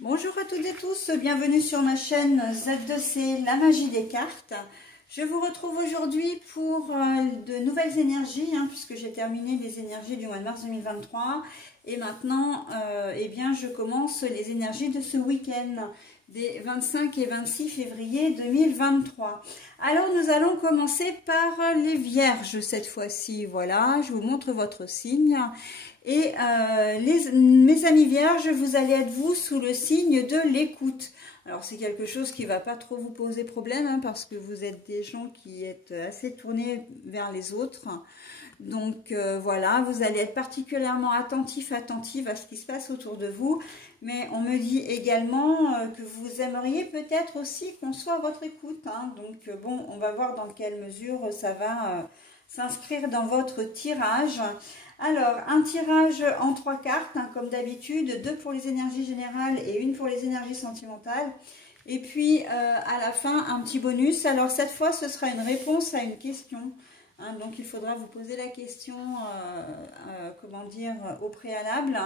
Bonjour à toutes et tous, bienvenue sur ma chaîne Z2C, la magie des cartes. Je vous retrouve aujourd'hui pour de nouvelles énergies, puisque j'ai terminé les énergies du mois de mars 2023. Et maintenant, eh bien, je commence les énergies de ce week-end, des 25 et 26 février 2023. Alors, nous allons commencer par les vierges cette fois-ci. Voilà, je vous montre votre signe. Et mes amis vierges, vous allez être vous sous le signe de l'écoute. Alors c'est quelque chose qui ne va pas trop vous poser problème, parce que vous êtes des gens qui êtes assez tournés vers les autres. Donc voilà, vous allez être particulièrement attentif, attentive à ce qui se passe autour de vous. Mais on me dit également que vous aimeriez peut-être aussi qu'on soit à votre écoute. Donc bon, on va voir dans quelle mesure ça va s'inscrire dans votre tirage. Alors, un tirage en 3 cartes, comme d'habitude, 2 pour les énergies générales et 1 pour les énergies sentimentales. Et puis, à la fin, un petit bonus. Alors, cette fois, ce sera une réponse à une question. Donc, il faudra vous poser la question, comment dire, au préalable.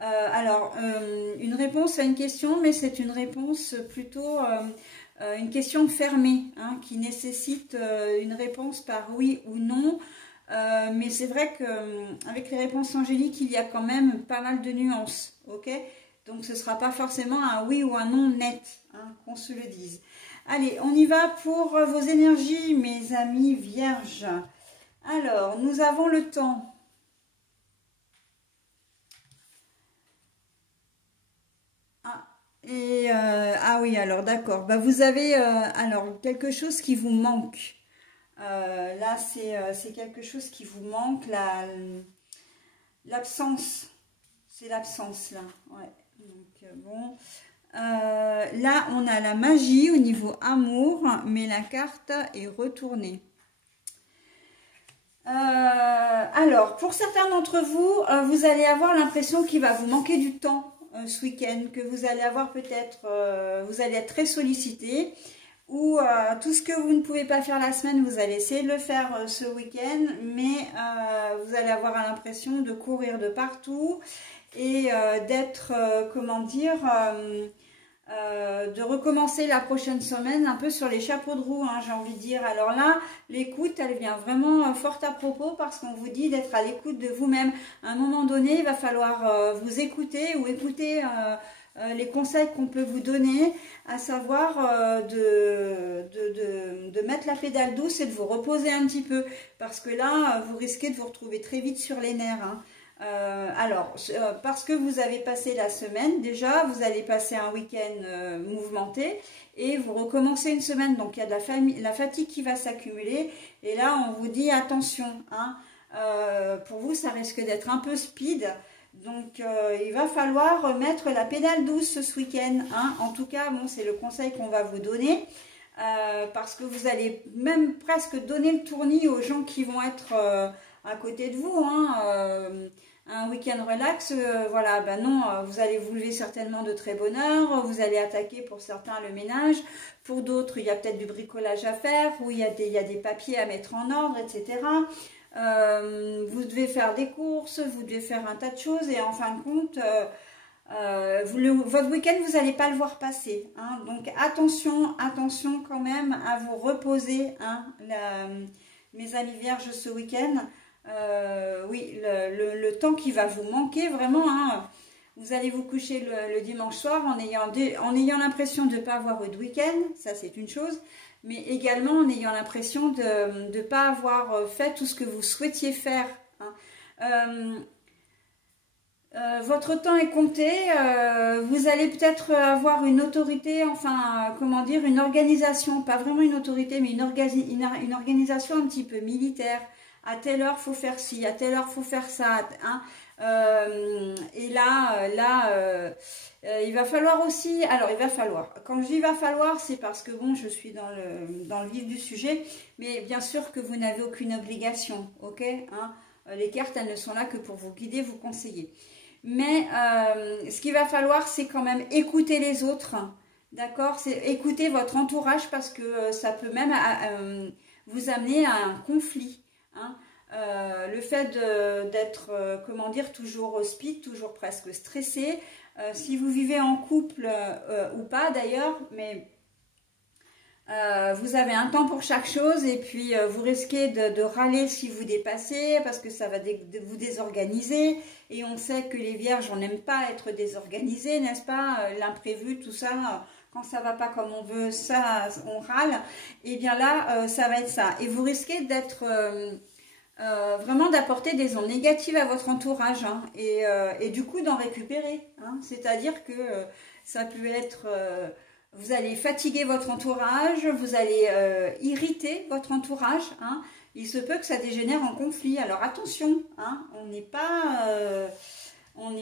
Une réponse à une question, mais c'est une réponse plutôt... une question fermée, qui nécessite une réponse par oui ou non. Mais c'est vrai qu'avec les réponses angéliques, il y a quand même pas mal de nuances, ok? Donc ce ne sera pas forcément un oui ou un non net, qu'on se le dise. Allez, on y va pour vos énergies, mes amis vierges. Alors, nous avons le temps. Ah oui, alors d'accord. Bah, vous avez alors quelque chose qui vous manque. Là, c'est quelque chose qui vous manque, l'absence. C'est l'absence, là. Ouais. Donc, bon. Là, on a la magie au niveau amour, mais la carte est retournée. Alors, pour certains d'entre vous, vous allez avoir l'impression qu'il va vous manquer du temps ce week-end, que vous allez avoir peut-être, vous allez être très sollicité. Ou tout ce que vous ne pouvez pas faire la semaine, vous allez essayer de le faire ce week-end, mais vous allez avoir l'impression de courir de partout et d'être, comment dire, de recommencer la prochaine semaine un peu sur les chapeaux de roue, j'ai envie de dire. Alors là, l'écoute, elle vient vraiment fort à propos parce qu'on vous dit d'être à l'écoute de vous-même. À un moment donné, il va falloir vous écouter ou écouter... les conseils qu'on peut vous donner, à savoir de mettre la pédale douce et de vous reposer un petit peu, parce que là, vous risquez de vous retrouver très vite sur les nerfs. Parce que vous avez passé la semaine, déjà, vous allez passer un week-end mouvementé, et vous recommencez une semaine, donc il y a de la fatigue qui va s'accumuler, et là, on vous dit attention, pour vous, ça risque d'être un peu speed. Donc, il va falloir mettre la pédale douce ce week-end. En tout cas, bon, c'est le conseil qu'on va vous donner. Parce que vous allez même presque donner le tournis aux gens qui vont être à côté de vous. Un week-end relax, voilà, ben non, vous allez vous lever certainement de très bonne heure. Vous allez attaquer pour certains le ménage. Pour d'autres, il y a peut-être du bricolage à faire. Ou il y a des papiers à mettre en ordre, etc. Vous devez faire des courses, vous devez faire un tas de choses et en fin de compte, votre week-end, vous n'allez pas le voir passer. Donc attention, attention quand même à vous reposer, mes amis vierges, ce week-end. Oui, le temps qui va vous manquer vraiment. Vous allez vous coucher le dimanche soir en ayant l'impression de ne pas avoir eu de week-end, ça c'est une chose. Mais également en ayant l'impression de ne pas avoir fait tout ce que vous souhaitiez faire. Votre temps est compté, vous allez peut-être avoir une autorité, enfin, comment dire, une organisation, pas vraiment une autorité, mais une organisation un petit peu militaire. À telle heure, il faut faire ci, à telle heure, il faut faire ça. Et là, il va falloir aussi, alors il va falloir, quand je dis il va falloir, c'est parce que bon, je suis dans le vif du sujet, mais bien sûr que vous n'avez aucune obligation, ok, les cartes, elles ne sont là que pour vous guider, vous conseiller. Mais ce qu'il va falloir, c'est quand même écouter les autres, d'accord, c'est écouter votre entourage parce que ça peut même vous amener à un conflit, le fait d'être, comment dire, toujours speed, toujours presque stressé, si vous vivez en couple ou pas d'ailleurs, mais vous avez un temps pour chaque chose et puis vous risquez de râler si vous dépassez parce que ça va vous désorganiser et on sait que les vierges, on n'aime pas être désorganisés, n'est-ce pas? L'imprévu, tout ça, quand ça va pas comme on veut, ça, on râle. Et bien là, ça va être ça. Et vous risquez d'être vraiment d'apporter des ondes négatives à votre entourage hein, et du coup d'en récupérer. Hein. C'est-à-dire que ça peut être... vous allez fatiguer votre entourage, vous allez irriter votre entourage. Hein. Il se peut que ça dégénère en conflit. Alors attention, hein, on n'est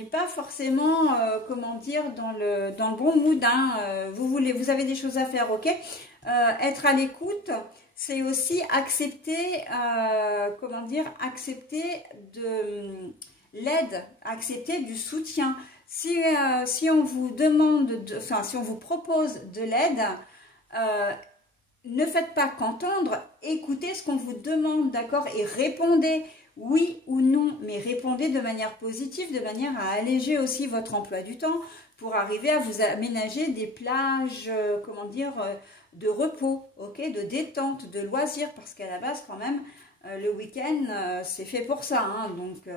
pas forcément, comment dire, dans le bon mood. Hein. Vous avez des choses à faire, ok. Être à l'écoute, c'est aussi accepter, comment dire, accepter de l'aide, accepter du soutien. Si on vous demande, si on vous propose de l'aide, ne faites pas qu'entendre, écoutez ce qu'on vous demande, d'accord, et répondez oui ou non, mais répondez de manière positive, de manière à alléger aussi votre emploi du temps pour arriver à vous aménager des plages, comment dire, de repos, ok, de détente, de loisirs, parce qu'à la base quand même, le week-end, c'est fait pour ça, hein, donc...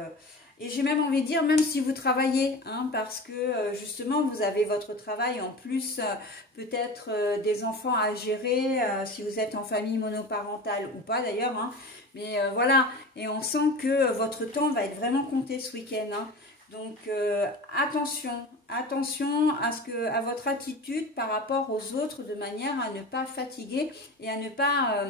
et j'ai même envie de dire, même si vous travaillez, hein, parce que justement, vous avez votre travail, en plus peut-être des enfants à gérer, si vous êtes en famille monoparentale ou pas d'ailleurs, hein, mais voilà, et on sent que votre temps va être vraiment compté ce week-end. Hein. Donc attention à votre attitude par rapport aux autres, de manière à ne pas fatiguer et à ne pas,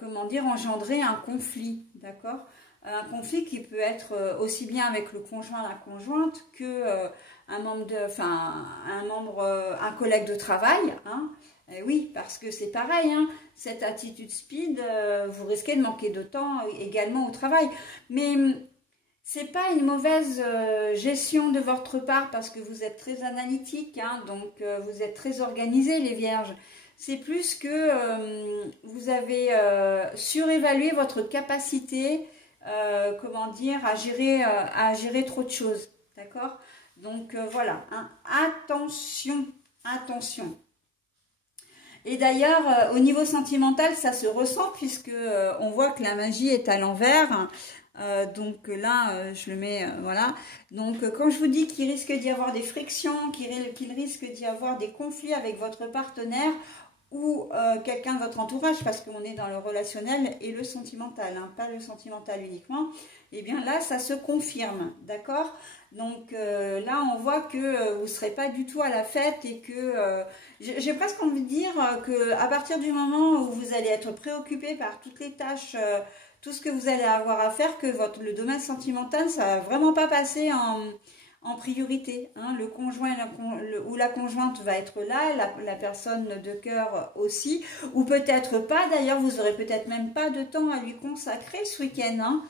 comment dire, engendrer un conflit, d'accord ? Un conflit qui peut être aussi bien avec le conjoint, la conjointe, que un collègue de travail. Hein. Et oui, parce que c'est pareil, hein, cette attitude speed, vous risquez de manquer de temps également au travail. Mais c'est pas une mauvaise gestion de votre part parce que vous êtes très analytique, hein, donc vous êtes très organisés, les vierges. C'est plus que vous avez surévalué votre capacité comment dire, à gérer trop de choses, d'accord? Donc voilà, hein, attention. Et d'ailleurs, au niveau sentimental, ça se ressent puisque on voit que la magie est à l'envers. Donc là, je le mets, voilà. Donc quand je vous dis qu'il risque d'y avoir des frictions, qu'il risque d'y avoir des conflits avec votre partenaire, ou quelqu'un de votre entourage, parce qu'on est dans le relationnel et le sentimental, hein, pas le sentimental uniquement, et bien là, ça se confirme, d'accord? Donc là, on voit que vous ne serez pas du tout à la fête et que j'ai presque envie de dire qu'à partir du moment où vous allez être préoccupé par toutes les tâches, tout ce que vous allez avoir à faire, que le domaine sentimental, ça ne va vraiment pas passer en priorité. Hein. Le conjoint ou la conjointe va être là, la personne de cœur aussi, ou peut-être pas, d'ailleurs vous aurez peut-être même pas de temps à lui consacrer ce week-end. Hein.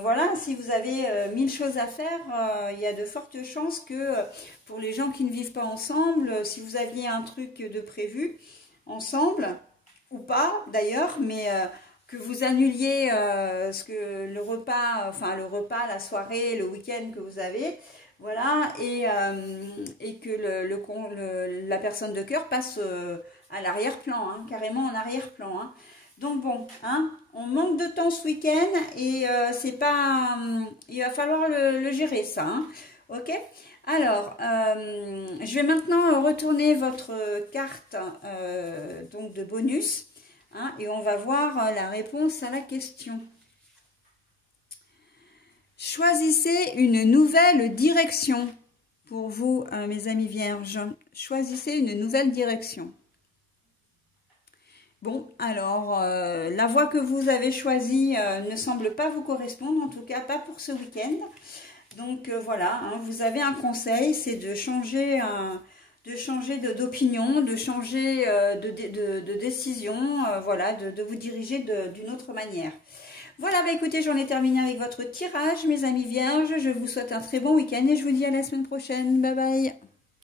Voilà, si vous avez 1000 choses à faire, il y a de fortes chances que pour les gens qui ne vivent pas ensemble, si vous aviez un truc de prévu ensemble, ou pas d'ailleurs, mais... que vous annuliez le repas, la soirée, le week-end que vous avez, voilà, et que la personne de cœur passe à l'arrière-plan, hein, carrément en arrière-plan. Hein. Donc bon, hein, on manque de temps ce week-end et c'est pas, il va falloir le gérer ça, hein, ok? Alors, je vais maintenant retourner votre carte donc de bonus. Hein, et on va voir la réponse à la question. Choisissez une nouvelle direction pour vous, mes amis vierges. Choisissez une nouvelle direction. Bon, alors, la voie que vous avez choisie ne semble pas vous correspondre, en tout cas pas pour ce week-end. Donc voilà, hein, vous avez un conseil, c'est de changer... d'opinion, de changer de décision, voilà, de vous diriger d'une autre manière. Voilà, bah écoutez, j'en ai terminé avec votre tirage, mes amis vierges. Je vous souhaite un très bon week-end et je vous dis à la semaine prochaine. Bye bye.